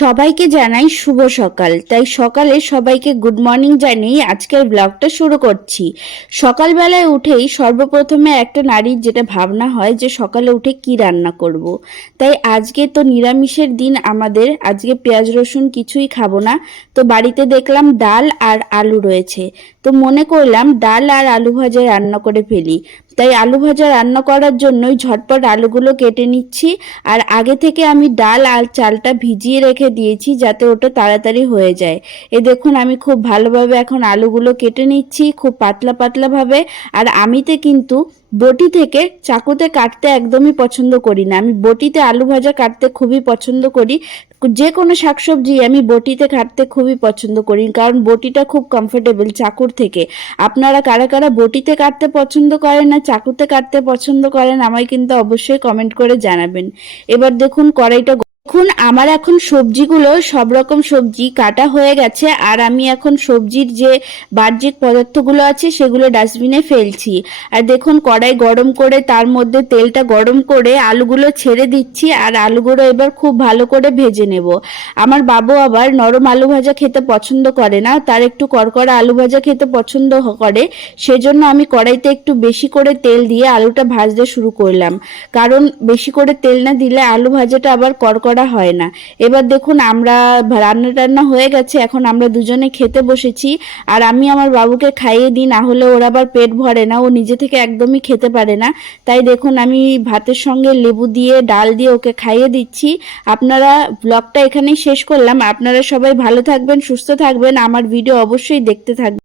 সবাইকে জানাই শুভ সকাল। তাই সকালে সবাইকে গুড মর্নিং জানিয়ে আজকের ব্লগটা শুরু করছি। সকালবেলায় উঠেই সর্বপ্রথমে একটা নারীর যেটা ভাবনা হয় যে সকালে উঠে কি রান্না করব। তাই আজকে তো নিরামিষের দিন আমাদের, আজকে পেঁয়াজ রসুন কিছুই খাবো না। তো বাড়িতে দেখলাম ডাল আর আলু রয়েছে, তো মনে করলাম ডাল আর আলু ভাজা রান্না করে ফেলি। তাই আলু ভাজা রান্না করার জন্যই ঝটপট আলুগুলো কেটে নিচ্ছি। আর আগে থেকে আমি ডাল আর চালটা ভিজিয়ে রেখে দিয়েছি যাতে ওটা তাড়াতাড়ি হয়ে যায়। দেখুন আমি খুব ভালোভাবে এখন আলুগুলো কেটে নিচ্ছি, খুব পাতলা পাতলা ভাবে। আর আমিতে কিন্তু বটি থেকে চাকুতে কাটতে একদমই পছন্দ করি না। আমি বটিতে আলু ভাজা কাটতে খুবই পছন্দ করি। যে কোনো শাকসবজি আমি বটিতে কাটতে খুবই পছন্দ করি, কারণ বটিটা খুব কমফোর্টেবল চাকুর থেকে। আপনারা কারা কারা বটিতে কাটতে পছন্দ করেন না চাকুতে কাটতে পছন্দ করেন আমায় কিন্তু অবশ্যই কমেন্ট করে জানাবেন। এবার দেখুন কড়াইটা, দেখুন আমার এখন সবজিগুলো সব রকম সবজি কাটা হয়ে গেছে। আর আমি এখন সবজির যে বাহ্যিক পদার্থগুলো আছে সেগুলো ডাস্টবিনে ফেলছি। আর দেখুন কড়াই গরম করে তার মধ্যে তেলটা গরম করে আলুগুলো ছেড়ে দিচ্ছি। আর আলুগুলো এবার খুব ভালো করে ভেজে নেব। আমার বাবু আবার নরম আলু ভাজা খেতে পছন্দ করে না, তার একটু কড়কড়া আলু ভাজা খেতে পছন্দ করে। সেজন্য আমি কড়াইতে একটু বেশি করে তেল দিয়ে আলুটা ভাজতে শুরু করলাম, কারণ বেশি করে তেল না দিলে আলু ভাজাটা আবার কড়কড়া হয় না। এবার দেখুন আমরা রান্না টান্না হয়ে গেছে, এখন আমরা দুজনে খেতে বসেছি। আর আমি আমার বাবুকে খাইয়ে দিই, না হলে ওর আবার পেট ভরে না, ও নিজে থেকে একদমই খেতে পারে না। তাই দেখুন আমি ভাতের সঙ্গে লেবু দিয়ে ডাল দিয়ে ওকে খাইয়ে দিচ্ছি। আপনারা ব্লগটা এখানেই শেষ করলাম। আপনারা সবাই ভালো থাকবেন, সুস্থ থাকবেন, আমার ভিডিও অবশ্যই দেখতে থাকবেন।